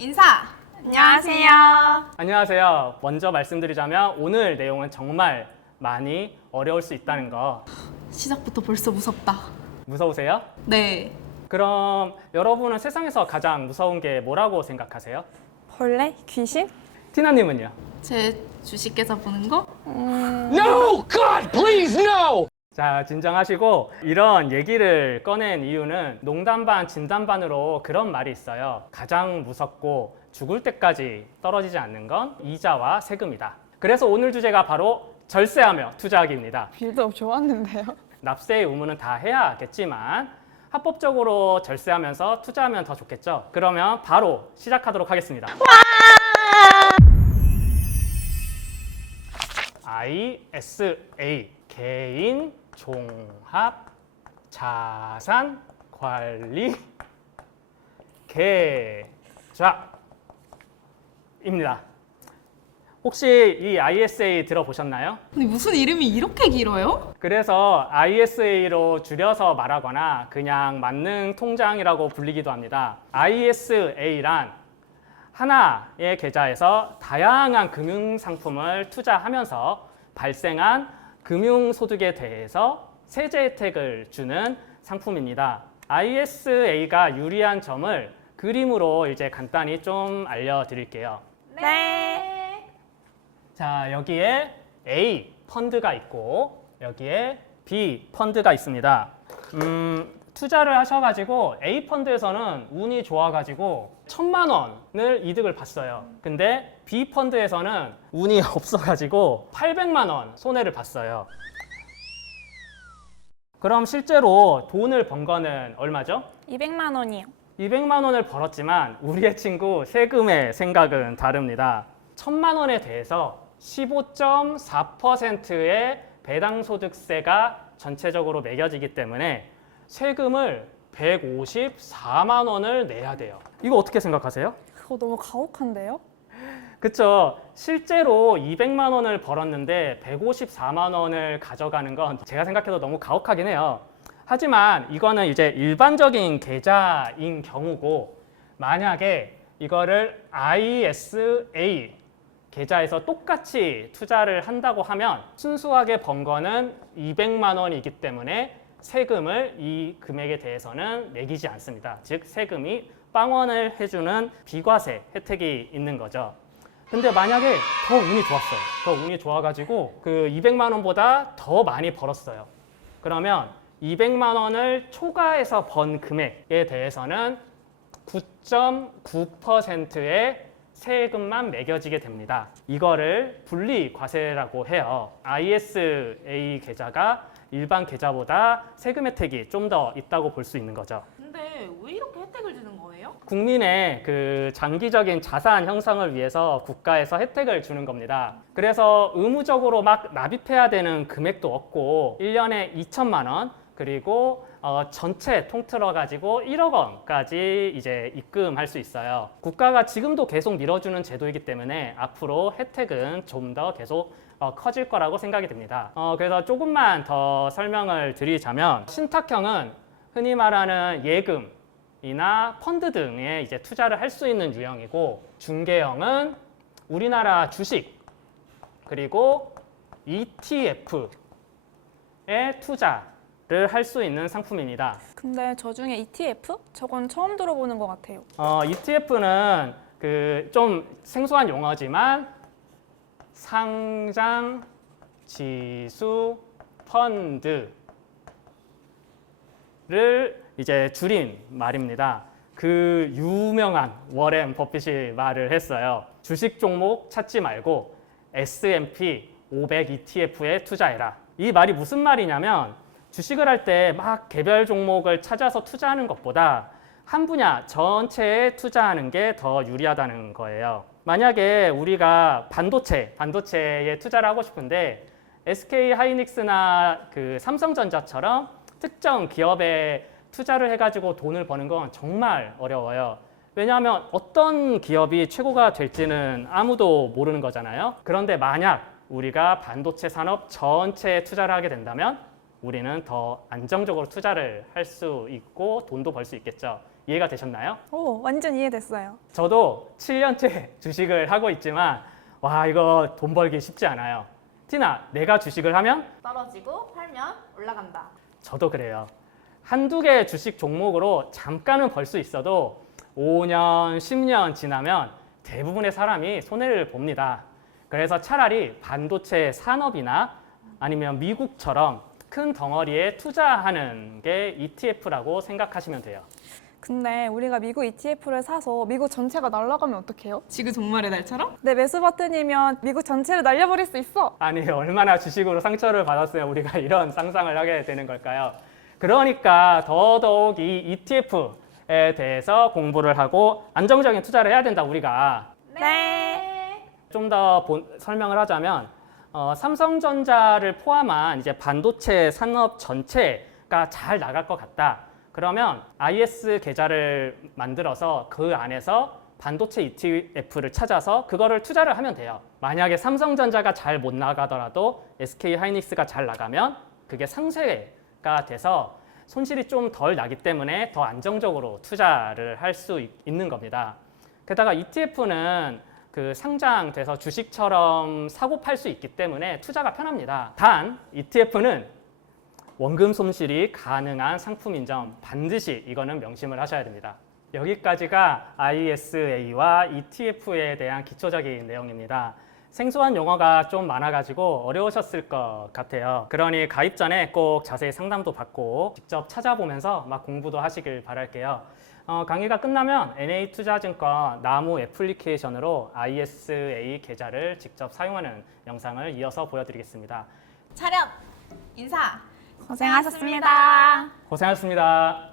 인사! 안녕하세요. 안녕하세요. 먼저 말씀드리자면 오늘 내용은 정말 많이 어려울 수 있다는 거. 시작부터 벌써 무섭다. 무서우세요? 네. 그럼 여러분은 세상에서 가장 무서운 게 뭐라고 생각하세요? 벌레? 귀신? 티나님은요? 제 주식계좌 보는 거? No! God, please, no! 자, 진정하시고 이런 얘기를 꺼낸 이유는 농담 반 진담 반으로 그런 말이 있어요. 가장 무섭고 죽을 때까지 떨어지지 않는 건 이자와 세금이다. 그래서 오늘 주제가 바로 절세하며 투자하기입니다. 빌드업 좋았는데요. 납세의 의무는 다 해야겠지만 합법적으로 절세하면서 투자하면 더 좋겠죠. 그러면 바로 시작하도록 하겠습니다. ISA 개인 종합 자산 관리 계좌입니다. 혹시 이 ISA 들어보셨나요? 근데 무슨 이름이 이렇게 길어요? 그래서 ISA로 줄여서 말하거나 그냥 만능 통장이라고 불리기도 합니다. ISA란 하나의 계좌에서 다양한 금융상품을 투자하면서 발생한 금융소득에 대해서 세제 혜택을 주는 상품입니다. ISA가 유리한 점을 그림으로 이제 간단히 좀 알려드릴게요. 네. 자, 여기에 A 펀드가 있고 여기에 B 펀드가 있습니다. 투자를 하셔가지고 A 펀드에서는 운이 좋아가지고 1,000만 원을 이득을 봤어요. 근데 B 펀드에서는 운이 없어가지고 800만 원 손해를 봤어요. 그럼 실제로 돈을 번 거는 얼마죠? 200만 원이요. 200만 원을 벌었지만 우리의 친구 세금의 생각은 다릅니다. 1,000만 원에 대해서 15.4%의 배당소득세가 전체적으로 매겨지기 때문에 세금을 154만 원을 내야 돼요. 이거 어떻게 생각하세요? 그거 너무 가혹한데요? 그쵸. 실제로 200만 원을 벌었는데 154만 원을 가져가는 건 제가 생각해도 너무 가혹하긴 해요. 하지만 이거는 이제 일반적인 계좌인 경우고 만약에 이거를 ISA 계좌에서 똑같이 투자를 한다고 하면 순수하게 번 거는 200만 원이기 때문에 세금을 이 금액에 대해서는 매기지 않습니다. 즉 세금이 빵원을 해주는 비과세 혜택이 있는 거죠. 근데 만약에 더 운이 좋았어요. 더 운이 좋아가지고 그 200만 원보다 더 많이 벌었어요. 그러면 200만 원을 초과해서 번 금액에 대해서는 9.9%의 세금만 매겨지게 됩니다. 이거를 분리과세라고 해요. ISA 계좌가 일반 계좌보다 세금 혜택이 좀 더 있다고 볼 수 있는 거죠. 근데 왜 이렇게 혜택을 주는 거예요? 국민의 그 장기적인 자산 형성을 위해서 국가에서 혜택을 주는 겁니다. 그래서 의무적으로 막 납입해야 되는 금액도 없고 1년에 2천만 원 그리고 전체 통틀어 가지고 1억 원까지 이제 입금할 수 있어요. 국가가 지금도 계속 밀어주는 제도이기 때문에 앞으로 혜택은 좀 더 계속 커질 거라고 생각이 듭니다. 그래서 조금만 더 설명을 드리자면 신탁형은 흔히 말하는 예금이나 펀드 등에 이제 투자를 할 수 있는 유형이고 중개형은 우리나라 주식 그리고 ETF에 투자를 할 수 있는 상품입니다. 근데 저 중에 ETF? 저건 처음 들어보는 것 같아요. ETF는 그 좀 생소한 용어지만 상장 지수 펀드를 이제 줄인 말입니다. 그 유명한 워렌 버핏이 말을 했어요. 주식 종목 찾지 말고 S&P 500 ETF에 투자해라. 이 말이 무슨 말이냐면 주식을 할 때 막 개별 종목을 찾아서 투자하는 것보다 한 분야 전체에 투자하는 게 더 유리하다는 거예요. 만약에 우리가 반도체에 투자를 하고 싶은데 SK 하이닉스나 그 삼성전자처럼 특정 기업에 투자를 해가지고 돈을 버는 건 정말 어려워요. 왜냐하면 어떤 기업이 최고가 될지는 아무도 모르는 거잖아요. 그런데 만약 우리가 반도체 산업 전체에 투자를 하게 된다면 우리는 더 안정적으로 투자를 할 수 있고 돈도 벌 수 있겠죠. 이해가 되셨나요? 오, 완전 이해됐어요. 저도 7년째 주식을 하고 있지만 와, 이거 돈 벌기 쉽지 않아요. 티나, 내가 주식을 하면 떨어지고 팔면 올라간다. 저도 그래요. 한두 개 주식 종목으로 잠깐은 벌 수 있어도 5년, 10년 지나면 대부분의 사람이 손해를 봅니다. 그래서 차라리 반도체 산업이나 아니면 미국처럼 큰 덩어리에 투자하는 게 ETF라고 생각하시면 돼요. 근데 우리가 미국 ETF를 사서 미국 전체가 날아가면 어떡해요? 지구 종말의 날처럼? 내 매수 버튼이면 미국 전체를 날려버릴 수 있어. 아니, 얼마나 주식으로 상처를 받았으면 우리가 이런 상상을 하게 되는 걸까요? 그러니까 더더욱 이 ETF에 대해서 공부를 하고 안정적인 투자를 해야 된다, 우리가. 네. 좀 더 설명을 하자면 삼성전자를 포함한 이제 반도체 산업 전체가 잘 나갈 것 같다. 그러면 IS 계좌를 만들어서 그 안에서 반도체 ETF를 찾아서 그거를 투자를 하면 돼요. 만약에 삼성전자가 잘 못 나가더라도 SK 하이닉스가 잘 나가면 그게 상세가 돼서 손실이 좀 덜 나기 때문에 더 안정적으로 투자를 할 수 있는 겁니다. 게다가 ETF는 그 상장돼서 주식처럼 사고 팔 수 있기 때문에 투자가 편합니다. 단 ETF는 원금 손실이 가능한 상품인 점 반드시 이거는 명심을 하셔야 됩니다. 여기까지가 ISA와 ETF에 대한 기초적인 내용입니다. 생소한 용어가 좀 많아가지고 어려우셨을 것 같아요. 그러니 가입 전에 꼭 자세히 상담도 받고 직접 찾아보면서 막 공부도 하시길 바랄게요. 강의가 끝나면 NA투자증권 나무 애플리케이션으로 ISA 계좌를 직접 사용하는 영상을 이어서 보여드리겠습니다. 차렷! 인사! 고생하셨습니다. 고생하셨습니다.